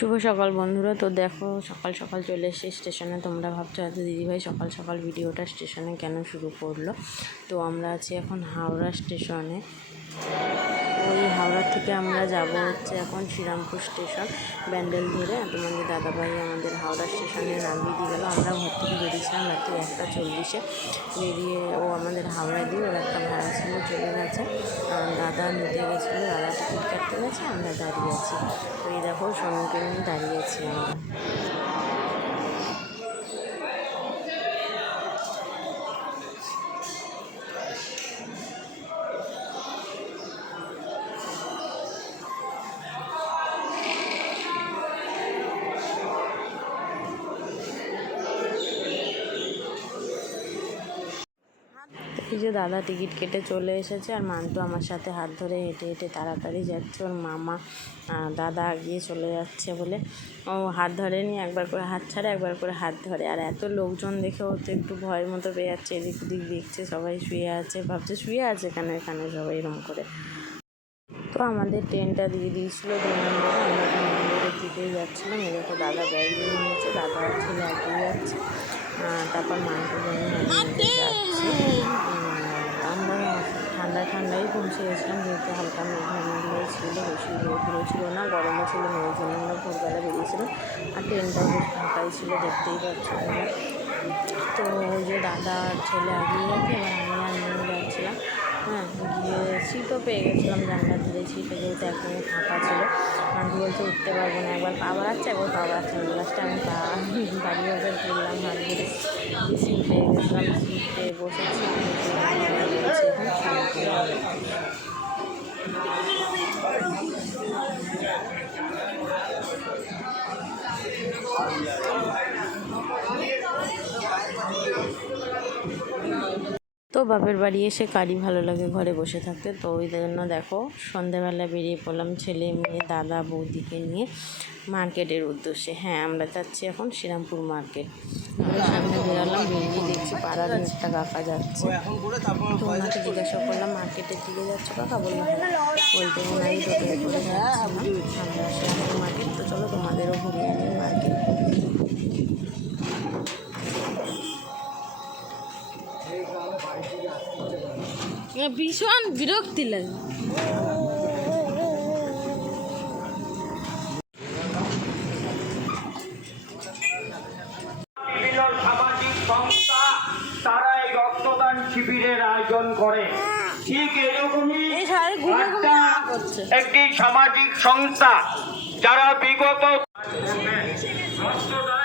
শুভ সকাল বন্ধুরা। তো দেখো সকাল সকাল চলে এসে স্টেশনে। তোমরা ভাবছো হয়তো দিদিভাই সকাল সকাল ভিডিওটা স্টেশনে কেন শুরু করলো। তো আমরা আছি এখন হাওড়া স্টেশনে। ওই হাওড়া থেকে আমরা যাব হচ্ছে এখন শ্রীরামপুর স্টেশন ব্যান্ডেল ধরে। তোমাদের দাদাভাই আমাদের হাওড়া স্টেশনে নামিয়ে দিয়ে গেলো। আমরা ঘর থেকে বেরিয়েছিলাম রাত্রি 1:40 বেরিয়ে ও আমাদের হাওড়া দিয়ে ওর একটা ভাড়া ছিল চলে গেছে। দাদা নিতে গেছিলো, দাদা টিকিট কাটতে গেছে, আমরা দাঁড়িয়ে আছি। তো এই দেখো সোনুকে নিয়ে দাঁড়িয়ে আছি আমরা। এই যে দাদা টিকিট কেটে চলে এসেছে, আর মান্তু আমার সাথে হাত ধরে হেঁটে হেঁটে তাড়াতাড়ি যাচ্ছে। ওর মামা দাদা এগিয়ে চলে যাচ্ছে বলে ও হাত ধরেনি, একবার করে হাত ছাড়ে একবার করে হাত ধরে। আর এত লোকজন দেখে ও তো একটু ভয়ের মতো পেয়ে যাচ্ছে, এদিক ওদিক দেখছে, সবাই শুয়ে আছে, ভাবছে শুয়ে আছে এখানে এখানে সবাই এরম করে। তো আমাদের ট্রেনটা দিয়ে দিয়েছিলো 2 নম্বরে, আমরা 2 নম্বরের দিকেই যাচ্ছিলাম। এরকম দাদা ব্যাগ নিয়ে নিয়েছে, দাদা ছেলে এগিয়ে যাচ্ছে, তারপর মাংস জন্য যাচ্ছে। আমরা ঠান্ডায় পৌঁছে গেছিলাম, যেহেতু হালকা মেঘলা ছিল, বেশি রোদ্রও ছিল না, গরমও ছিল না, ওই জন্য আমরা ভোরবেলা বেরিয়েছিলাম। আর ট্রেনটাও বেশ ফাঁকাই ছিল, দেখতেই পাচ্ছি তোমরা। তো ওই যে দাদার ছেলে এগিয়ে গেছে, এবার আমি আর নিয়ে যাচ্ছিলাম। গিয়ে সিটও পেয়ে গেছিলাম, জানলার ধারে সিটে, যেহেতু একদমই ফাঁকা ছিল। আমি বলতে উঠতে পারবো না, একবার পা বাড়াচ্ছে একবার পা বাড়াচ্ছে না, লাস্টে আমি পা বাড়িয়ে ওদের তুললাম হাত ধরে, সিট পেয়ে গেছিলাম, সিট পেয়ে বসেছি। তো বাপের বাড়ি এসে কারই ভালো লাগে ঘরে বসে থাকতে। তো ওই জন্য দেখো সন্ধ্যেবেলা বেরিয়ে পড়লাম ছেলে মেয়ে দাদা বৌদিকে নিয়ে মার্কেটের উদ্দেশ্যে। হ্যাঁ, আমরা যাচ্ছি এখন শ্রীরামপুর মার্কেট। আমরা সামনে বেরোলাম, বেরিয়ে দেখছি পাড়ার একটা কাকা যাচ্ছে। তো ওনাকে জিজ্ঞাসা করলাম মার্কেটের দিকে যাচ্ছ কাকা? বললো হ্যাঁ। বলতে ওনারই টোটোয় করে যাচ্ছিলাম আমরা শ্রীরামপুর মার্কেট। তো চলো তোমাদেরও ঘুরিয়ে আনি মার্কেট। ভীষণ বিরক্তি লাগে। বিভিন্ন সামাজিক সংস্থা তারা এই রক্তদান শিবিরের আয়োজন করে। ঠিক এরকমই একটি সামাজিক সংস্থা যারা বিগত রক্তদান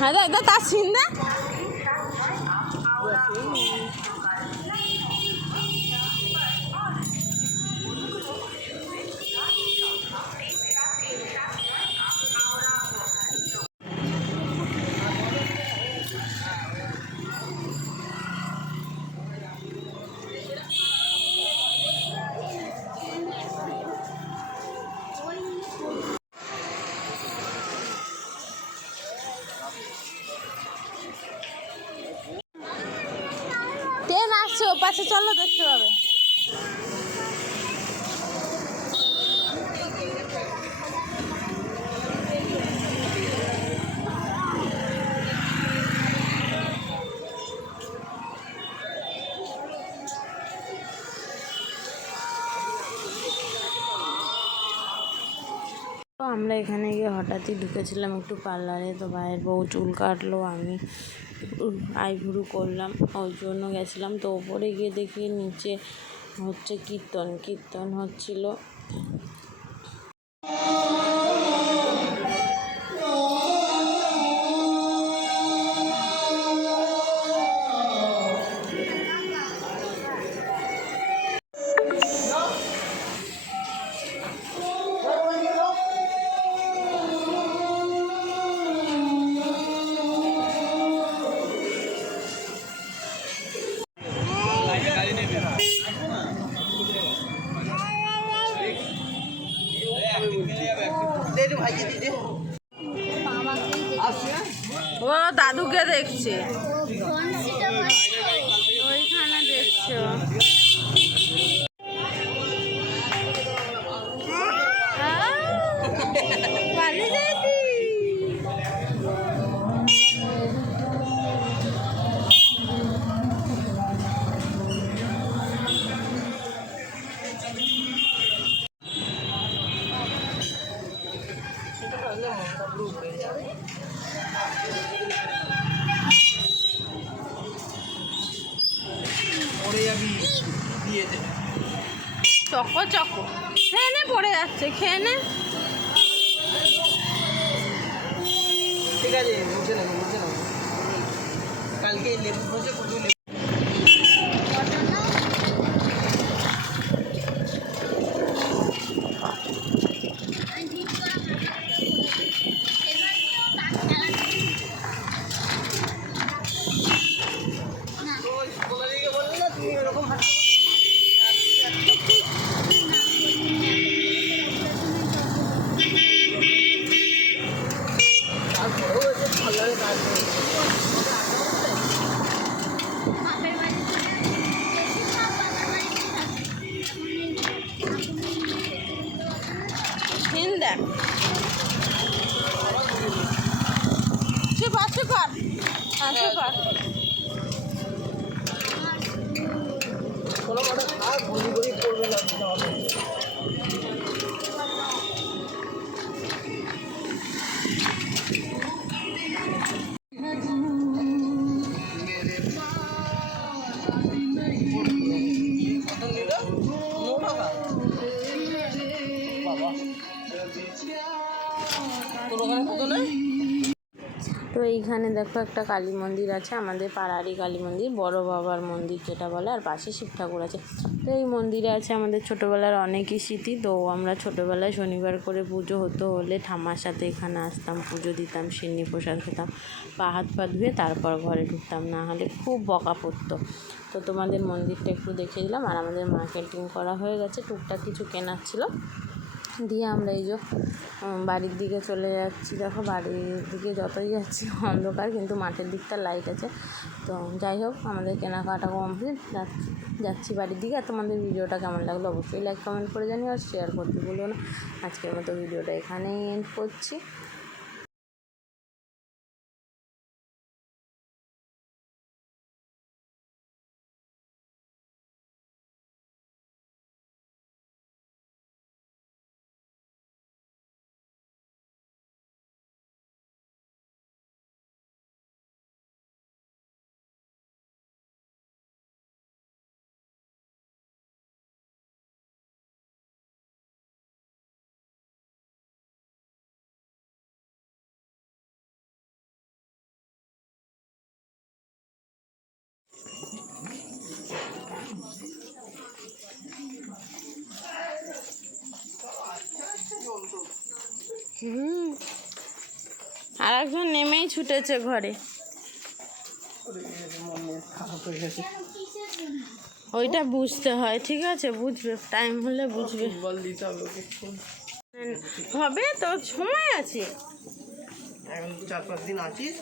হ্যাঁ তা চিন্তা ট্রেন আসছে, ও পাশে চলো দেখতে পাবে। তো আমরা এখানে গিয়ে হঠাৎই ঢুকেছিলাম একটু পার্লারে। তো ভাইয়ের বউ চুল কাটলো, আমি আইব্রু করলাম, ওই জন্য গেছিলাম। তো ওপরে গিয়ে দেখি নিচে হচ্ছে কীর্তন হচ্ছিল। ও দাদুকে দেখছে, ওইখানে দেখছো। চকো চকো খেয়ে নে, পড়ে যাচ্ছে, খেয়ে নে। ঠিক আছে, বুঝে নেবো কালকে লেবু ভোজে কত লেবু। দেখ সুপার সুপার, হ্যাঁ সুপার। কোনো কথা থাক, গুলি গুলি পড়বে না, হবে। তো এইখানে দেখো একটা কালী মন্দির আছে, আমাদের পাড়ারই কালী মন্দির, বড় বাবার মন্দির যেটা বলে, আর পাশে শিব ঠাকুর আছে। তো এই মন্দিরে আছে আমাদের ছোটোবেলার অনেকই স্মৃতি। তো আমরা ছোটোবেলায় শনিবার করে পুজো হলে ঠাম্মার সাথে এখানে আসতাম, পুজো দিতাম, সিন্নি প্রসাদ খেতাম, পা হাত পা ধুয়ে তারপর ঘরে ঢুকতাম, না হলে খুব বকা পড়তো। তো তোমাদের মন্দিরটা একটু দেখিয়ে দিলাম। আর আমাদের মার্কেটিং করা হয়ে গেছে, টুকটাক কিছু কেনার ছিল, দিয়ে আমরা এই যে বাড়ির দিকে চলে যাচ্ছি। দেখো বাড়ির দিকে যতই যাচ্ছি অন্ধকার, কিন্তু মাঠের দিকটা লাইট আছে। তো যাই হোক, আমাদের কেনাকাটা কমপ্লিট, যাচ্ছি বাড়ির দিকে। আর তোমাদের ভিডিওটা কেমন লাগলো অবশ্যই লাইক কমেন্ট করে জানিও, আর শেয়ার করতে ভুলো না। আজকের মতো ভিডিওটা এখানেই এন্ড করছি। আর একজন নেমেই ছুটেছে ঘরে, ওইটা বুঝতে হয়, ঠিক আছে, বুঝবে, টাইম হলে বুঝবে। হবে তো, সময় আছে, এখন 4-5 দিন আছিস।